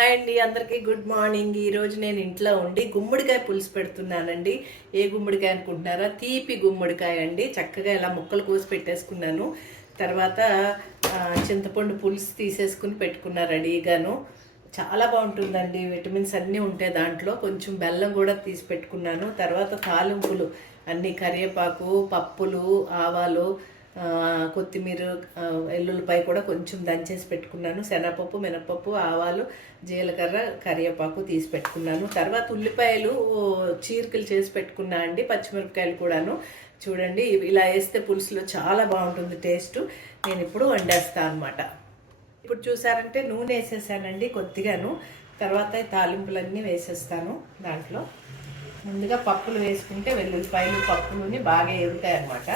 Hi అండి, అందరికీ good morning. ఈరోజు నేను ఇంట్లో ఉండి గుమ్మడికాయ పులుసు పెడుతున్నానండి. ఏ గుమ్మడికాయ అనుకుంటున్నారా? తీపి గుమ్మడికాయ అండి. చక్కగా ఇలా ముక్కలు కోసి పెట్టేసుకున్నాను. తర్వాత చింతపండు పులుసు తీసేసుకుని పెట్టుకున్నా రెడీగాను. చాలా బాగుంటుందండి. విటమిన్స్ అన్నీ ఉంటాయి దాంట్లో. కొంచెం బెల్లం కూడా తీసి పెట్టుకున్నాను. తర్వాత తాలింపులు అన్నీ కరివేపాకు, పప్పులు, ఆవాలు, కొత్తిమీర, ఎల్లుల్లిపాయ కూడా కొంచెం దంచేసి పెట్టుకున్నాను. శనగపప్పు, మినపప్పు, ఆవాలు, జీలకర్ర, కరివేపాకు తీసి పెట్టుకున్నాను. తర్వాత ఉల్లిపాయలు చీరికలు చేసి పెట్టుకున్నా అండి. పచ్చిమిరపకాయలు కూడాను. చూడండి, ఇలా వేస్తే పులుసులో చాలా బాగుంటుంది టేస్ట్. నేను ఇప్పుడు వండేస్తాను అనమాట. ఇప్పుడు చూసారంటే నూనె వేసేసానండి కొద్దిగాను. తర్వాత తాలింపులన్నీ వేసేస్తాను దాంట్లో. ముందుగా పప్పులు వేసుకుంటే వెల్లుల్లిపాయలు, పప్పులుని బాగా ఎగుతాయి అన్నమాట.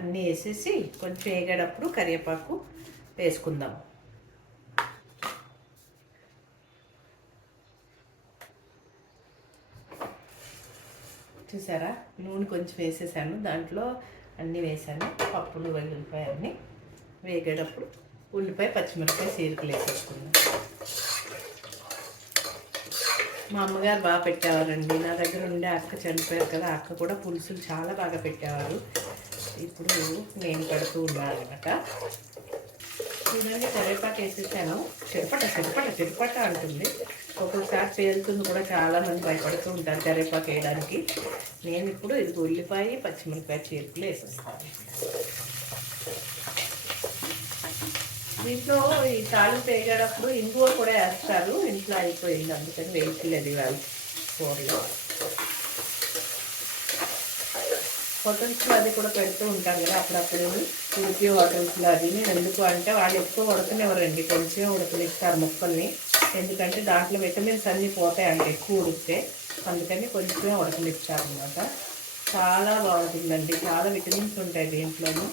అన్నీ వేసేసి కొంచెం వేగేటప్పుడు కరివేపాకు వేసుకుందాం. చూసారా, నూనె కొంచెం వేసేసాను. దాంట్లో అన్నీ వేసాను, పప్పులు, వెల్లుల్లిపాయ అన్నీ. వేగేటప్పుడు ఉల్లిపాయ, పచ్చిమిరపకాయ చీరికలు వేసేసుకుందాం. మా అమ్మగారు బాగా పెట్టేవారండి. నా దగ్గర ఉండే అక్క చనిపోయారు కదా, అక్క కూడా పులుసులు చాలా బాగా పెట్టేవారు. ఇప్పుడు నేను పెడుతూ ఉన్నాను అనమాట. చూడండి, కరివేపాకు వేసేసాను. చిరపట అంటుంది. ఒక్కొక్కసారి పేలుతుంది కూడా. చాలామంది భయపడుతూ ఉంటారు కరివేపాకు వేయడానికి. నేను ఇప్పుడు ఇది ఉల్లిపాయ, పచ్చిమిరపకాయ చీరికలు వేసేస్తాను. దీంట్లో ఈ తాలింపు వేగేటప్పుడు ఇంగువ కూడా వేస్తారు. ఇంట్లో అయిపోయింది, అందుకని వేయట్లేదు ఇవాళ కూరలో. హోటల్స్లో అది కూడా పెడుతూ ఉంటారు కదా అప్పుడప్పుడు. ఉడిపి హోటల్స్లో అది ఎందుకు అంటే వాళ్ళు ఎక్కువ ఉడకనివ్వరండి, కొంచెం ఉడకనిస్తారు ముక్కల్ని. ఎందుకంటే దాంట్లో విటమిన్స్ అన్నీ పోతాయంటే ఎక్కువ ఉడికితే. అందుకని కొంచెమే ఉడకనిస్తారు అన్నమాట. చాలా బాగుంటుందండి. చాలా విటమిన్స్ ఉంటాయి దీంట్లోనూ.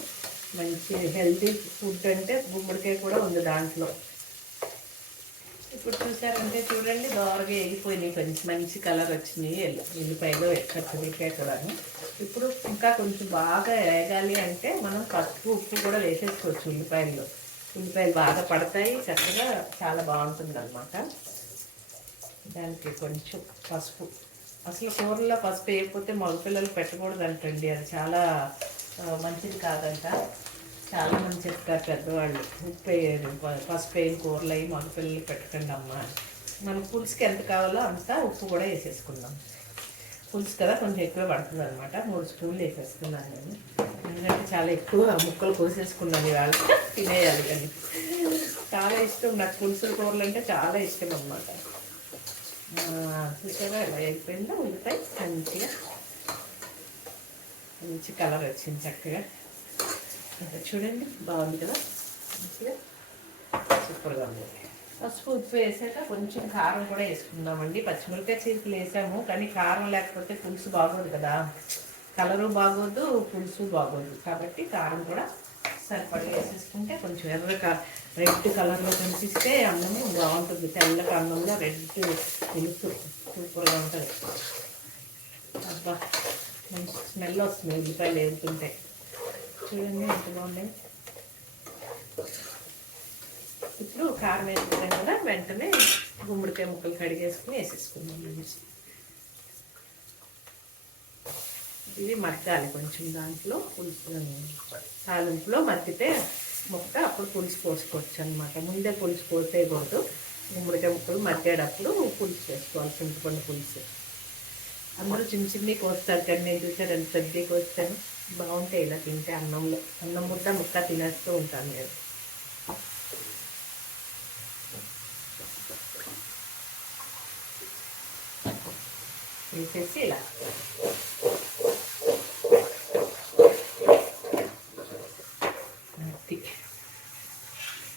మంచి హెల్తీ ఫుడ్ అంటే గుమ్మడికాయ కూడా ఉంది దాంట్లో. ఇప్పుడు చూసారంటే చూడండి, దోరగా వేగిపోయినాయి. కొంచెం మంచి కలర్ వచ్చినాయి ఉల్లిపాయలు, పచ్చిమిరపకాయ కూడాను. ఇప్పుడు ఇంకా కొంచెం బాగా వేగాలి అంటే మనం పసుపు, ఉప్పు కూడా వేసేసుకోవచ్చు ఉల్లిపాయల్లో. ఉల్లిపాయలు బాగా పడతాయి చక్కగా, చాలా బాగుంటుంది అన్నమాట. దానికి కొంచెం పసుపు. అసలు కూరల్లో పసుపు వేయకపోతే మగపిల్లలు పెట్టకూడదు అంటండి. అది చాలా మంచిది కాదంట. చాలామంది చెప్తారు పెద్దవాళ్ళు. ఉప్పు వేయరు, పసుపు వేయని కూరలు అవి మగపిల్లలు పెట్టకండి అమ్మ. మనకు పులుసుకి ఎంత కావాలో అంత ఉప్పు కూడా వేసేసుకుందాం. పులుసు కదా కొంచెం ఎక్కువ పడుతుంది అనమాట. 3 స్పూన్లు వేసేసుకున్నాను నేను. ఎందుకంటే చాలా ఎక్కువ ముక్కలు కోసేసుకున్నాను ఇవాళ. తినేయాలి కానీ. చాలా ఇష్టం నాకు పులుసుల కూరలు అంటే చాలా ఇష్టం అన్నమాట. చూసారా ఎలా అయిపోయిందో ఉల్లిపాయ మంచిగా. మంచి కలర్ వచ్చింది చక్కగా. చూడండి, బాగుంది కదా, మంచిగా సూపర్గా ఉంది. పసుపు, ఉప్పు వేసాక కొంచెం కారం కూడా వేసుకుందామండి. పచ్చిమిరపకాయ చీరికలు వేసాము కానీ కారం లేకపోతే పులుసు బాగోదు కదా. కలరు బాగోదు, పులుసు బాగోదు. కాబట్టి కారం కూడా సరిపడా వేసేసుకుంటే కొంచెం రెడ్ కలర్లో కనిపిస్తే అన్నము బాగుంటుంది. తెల్లగా అన్నంలో రెడ్ పులుసు సూపర్గా ఉంటుంది. అబ్బా, మంచి స్మెల్ వస్తుంది ఉల్లిపాయలు వేసుకుంటే. చూడండి ఎంత బాగున్నాయి. ఇప్పుడు కారం వేసుకుంటాం కదా, వెంటనే గుమ్మడికాయ ముక్కలు కడిగేసుకుని వేసేసుకుందాం. ఇది మగ్గాలి కొంచెం దాంట్లో. పులుసు తాలింపులో మగ్గితే ముక్క అప్పుడు పులుసు పోసుకోవచ్చు అనమాట. ముందే పులుసు పోసేయకూడదు. గుమ్మడికాయ ముక్కలు మగ్గేటప్పుడు పులుసు వేసుకోవాలి, చింతపండు పులుసు. అందరూ చిన్ని కోస్తారు కానీ నేను చూసాను ఎంత పెద్దగా కోస్తాను. బాగుంటాయి ఇలా తింటే. అన్నం ముద్ద ముక్క తినేస్తూ ఉంటాను నేను. వేసేసి ఇలా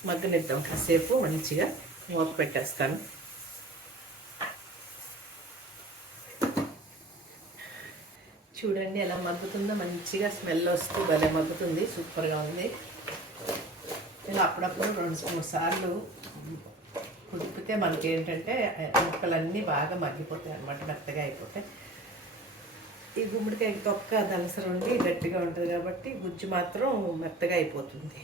మగ్గనిద్దాం కాసేపు. మంచిగా మూత పెట్టేస్తాను. చూడండి ఎలా మగ్గుతుందో, మంచిగా స్మెల్ వస్తూ భలే మగ్గుతుంది. సూపర్గా ఉంది. ఇలా అప్పుడప్పుడు 2-3 సార్లు కుదిపితే మనకి ఏంటంటే ముక్కలన్నీ బాగా మగ్గిపోతాయి అన్నమాట, మెత్తగా అయిపోతాయి. ఈ గుమ్మడికాయ తొక్క దలసర ఉండి గట్టిగా ఉంటుంది కాబట్టి గుజ్జు మాత్రం మెత్తగా అయిపోతుంది.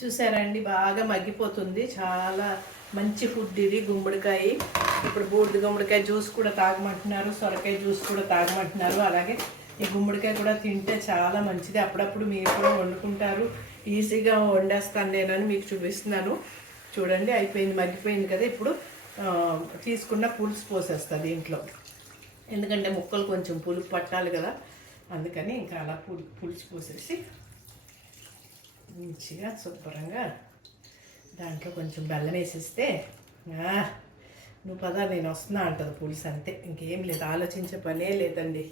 చూసారండి, బాగా మగ్గిపోతుంది. చాలా మంచి ఫుడ్ ఇది గుమ్మడికాయ. ఇప్పుడు బూడిద గుమ్మడికాయ జ్యూస్ కూడా తాగమంటున్నారు, సొరకాయ జ్యూస్ కూడా తాగమంటున్నారు. అలాగే ఈ గుమ్మడికాయ కూడా తింటే చాలా మంచిది. అప్పుడప్పుడు మీరు కూడా వండుకుంటారు, ఈజీగా వండేస్తాను నేనని మీకు చూపిస్తున్నాను. చూడండి, అయిపోయింది, మగ్గిపోయింది కదా. ఇప్పుడు తీసుకున్న పులుసు పోసేస్తుంది దీంట్లో, ఎందుకంటే ముక్కలు కొంచెం పులుపు పట్టాలి కదా, అందుకని ఇంకా అలా పులుసు పోసేసి మంచిగా శుభ్రంగా దాంట్లో కొంచెం బెల్లం వేసేస్తే నువ్వు పదా నేను వస్తున్నా అంటుంది పులుసు. అంతే, ఇంకేం లేదు, ఆలోచించే పనే లేదండి.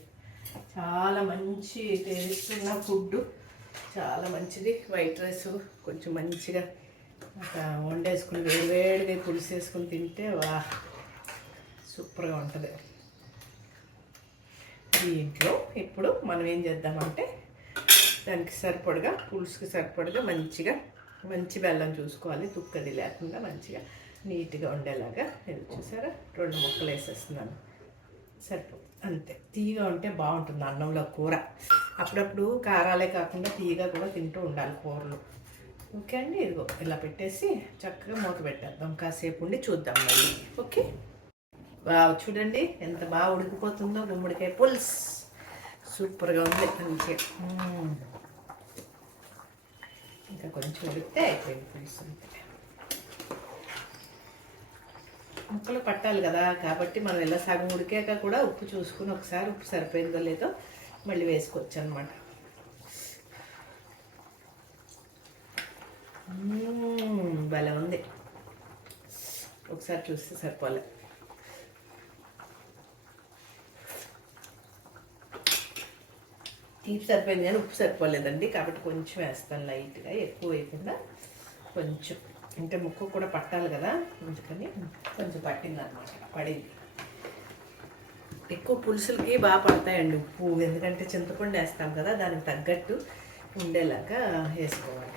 చాలా మంచి టేస్ట్ ఉన్న ఫుడ్, చాలా మంచిది. వైట్ రైస్ కొంచెం మంచిగా వండేసుకుని వేడివేడిగా పులుసు వేసుకుని తింటే సూపర్గా ఉంటుంది. దీంట్లో ఇప్పుడు మనం ఏం చేద్దామంటే దానికి సరిపడగా, పులుసుకి సరిపడగా మంచి బెల్లం చూసుకోవాలి, తుక్కది లేకుండా మంచిగా నీట్గా ఉండేలాగా. ఇది చూసారా, 2 ముక్కలు వేసేస్తున్నాను, సరిపో అంతే. తీయగా ఉంటే బాగుంటుంది అన్నంలో కూర. అప్పుడప్పుడు కారాలే కాకుండా తీయగా కూడా తింటూ ఉండాలి కూరలు. ఓకే అండి, ఇదిగో ఇలా పెట్టేసి చక్కగా మూత పెట్టేద్దాం, కాసేపు ఉండి చూద్దాం మళ్ళీ. ఓకే, చూడండి ఎంత బాగా ఉడికిపోతుందో గుమ్మడికాయ పులుసు, సూపర్గా ఉంది మంచిగా. ఇంకా కొంచెం ఉడికితే అయిపోయింది పులుసు. అంతే, ముక్కలు పట్టాలి కదా, కాబట్టి మనం ఇలా సగం ఉడికాక కూడా ఉప్పు చూసుకుని ఒకసారి ఉప్పు సరిపోయిందో లేదో మళ్ళీ వేసుకోవచ్చు అనమాట. భలే ఉంది, ఒకసారి చూస్తే సరిపోలే. తీపి సరిపోయింది కానీ ఉప్పు సరిపోలేదండి, కాబట్టి కొంచెం వేస్తాను లైట్గా, ఎక్కువ వేయకుండా కొంచెం. అంటే ముక్క కూడా పట్టాలి కదా, అందుకని కొంచెం పట్టింది అనమాట, పడింది. ఎక్కువ పులుసులకి బాగా పడతాయండి ఉప్పు, ఎందుకంటే చింతపండు వేస్తాం కదా, దానికి తగ్గట్టు ఉండేలాగా వేసుకోవాలి.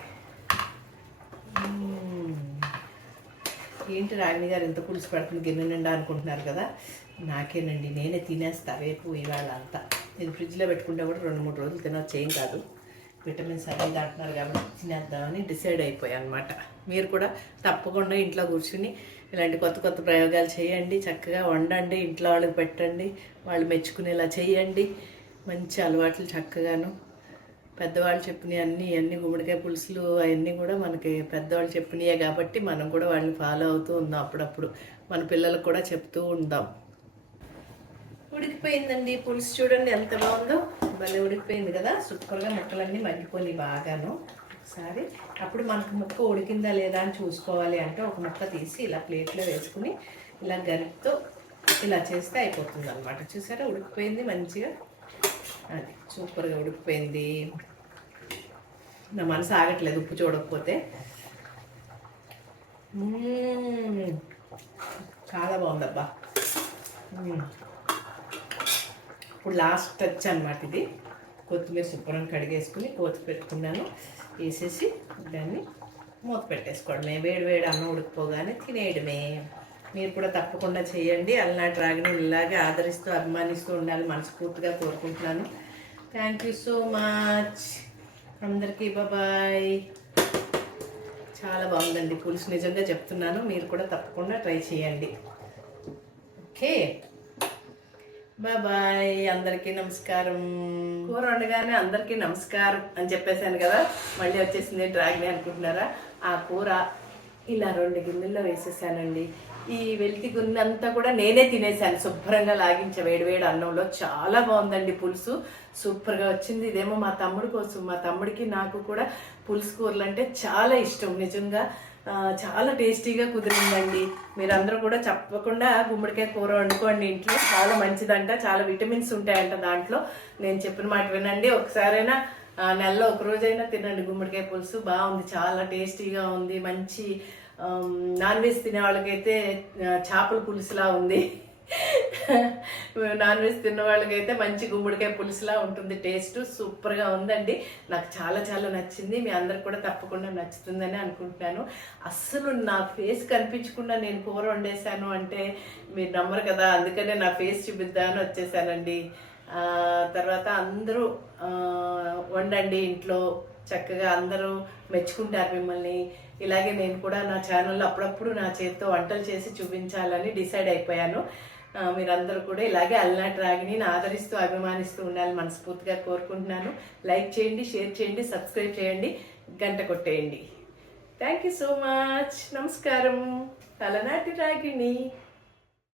ఏంటి రాగిణి గారు ఎంత పులుసు పెడుతుంది గిన్నె నిండా అనుకుంటున్నారు కదా, నాకేనండి, నేనే తినేస్తా రేపు ఇవాళ అంతా. ఇది ఫ్రిడ్జ్లో పెట్టుకుంటే కూడా 2-3 రోజులు తినొచ్చు, ఏం కాదు. విటమిన్స్ అనేది అంటున్నారు కాబట్టి తినేద్దామని డిసైడ్ అయిపోయాయి అనమాట. మీరు కూడా తప్పకుండా ఇంట్లో కూర్చుని ఇలాంటి కొత్త కొత్త ప్రయోగాలు చేయండి, చక్కగా వండండి, ఇంట్లో వాళ్ళకి పెట్టండి, వాళ్ళు మెచ్చుకునేలా చేయండి. మంచి అలవాట్లు చక్కగాను. పెద్దవాళ్ళు చెప్పినవి అన్నీ గుమ్మడికాయ పులుసులు అవన్నీ కూడా మనకి పెద్దవాళ్ళు చెప్పినవే కాబట్టి మనం కూడా వాళ్ళని ఫాలో అవుతూ ఉందాం. అప్పుడప్పుడు మన పిల్లలకు కూడా చెప్తూ ఉందాం. ఉడికిపోయిందండి పులుసు, చూడండి ఎంత బాగుందో, భలే ఉడికిపోయింది కదా. సూపర్గా ముక్కలన్నీ మగ్గిపోయి బాగాను. ఒకసారి అప్పుడు మనకు ముక్క ఉడికిందా లేదా అని చూసుకోవాలి అంటే ఒక ముక్క తీసి ఇలా ప్లేట్లో వేసుకుని ఇలా గరిటతో ఇలా చేస్తే అయిపోతుంది అనమాట. చూసారా, ఉడికిపోయింది మంచిగా, అది సూపర్గా ఉడికిపోయింది. నా మనసు ఆగట్లేదు ఉప్పు చూడకపోతే. చాలా బాగుందబ్బా. ఇప్పుడు లాస్ట్ టచ్ అనమాట ఇది. కొత్తిమీర శుభ్రం కడిగేసుకుని కోతి పెట్టుకున్నాను, వేసేసి దాన్ని మూత పెట్టేసుకోవడమే. వేడి అన్నం ఉడికిపోగానే తినేయడమే. మీరు కూడా తప్పకుండా చేయండి. అలనాటి రాగిని ఇలాగే ఆదరిస్తూ అభిమానిస్తూ ఉండాలి మనస్ఫూర్తిగా కోరుకుంటున్నాను. థ్యాంక్ యూ సో మచ్ అందరికీ, బాయ్. చాలా బాగుందండి పులుసు, నిజంగా చెప్తున్నాను. మీరు కూడా తప్పకుండా ట్రై చేయండి. Okay, bye. అందరికీ నమస్కారం. కూర వండగానే అందరికీ నమస్కారం అని చెప్పేశాను కదా, మళ్ళీ వచ్చేసింది డ్రాగన్ అనుకుంటున్నారా? ఆ కూర ఇలా 2 గిన్నెల్లో వేసేసానండి. ఈ వెలితి గిన్నె అంతా కూడా నేనే తినేసాను, శుభ్రంగా లాగించే వేడివేడి అన్నంలో. చాలా బాగుందండి పులుసు, సూపర్గా వచ్చింది. ఇదేమో మా తమ్ముడి కోసం, మా తమ్ముడికి నాకు కూడా పులుసు కూరలు అంటే చాలా ఇష్టం. నిజంగా చాలా టేస్టీగా కుదిరిందండి. మీరందరూ కూడా తప్పకుండా గుమ్మడికాయ కూర వండుకోండి ఇంట్లో, చాలా మంచిదంట, చాలా విటమిన్స్ ఉంటాయంట దాంట్లో. నేను చెప్పిన మాట వినండి, ఒకసారైనా నెలలో 1 రోజైనా తినండి గుమ్మడికాయ పులుసు. బాగుంది, చాలా టేస్టీగా ఉంది. మంచి నాన్ వెజ్ తినే వాళ్ళకైతే చేపల పులుసులా ఉంది, నాన్ వెజ్ తిన్న వాళ్ళకైతే మంచి గుమ్మడికాయ పులుసులా ఉంటుంది. టేస్ట్ సూపర్గా ఉందండి, నాకు చాలా చాలా నచ్చింది. మీ అందరికి కూడా తప్పకుండా నచ్చుతుందని అనుకుంటున్నాను. అస్సలు నా ఫేస్ కనిపించకుండా నేను కూర వండేసాను అంటే మీరు నమ్మరు కదా, అందుకనే నా ఫేస్ చూపిద్దామని వచ్చేసానండి. తర్వాత అందరూ వండండి ఇంట్లో, చక్కగా అందరూ మెచ్చుకుంటారు మిమ్మల్ని. ఇలాగే నేను కూడా నా ఛానల్లో అప్పుడప్పుడు నా చేతితో వంటలు చేసి చూపించాలని డిసైడ్ అయిపోయాను. మీరందరూ కూడా ఇలాగే అలనాటి రాగిని ఆదరిస్తూ అభిమానిస్తూ ఉండాలని మనస్ఫూర్తిగా కోరుకుంటున్నాను. లైక్ చేయండి, షేర్ చేయండి, సబ్స్క్రైబ్ చేయండి, గంట కొట్టేయండి. Thank you so much. నమస్కారం. అలనాటి రాగిని.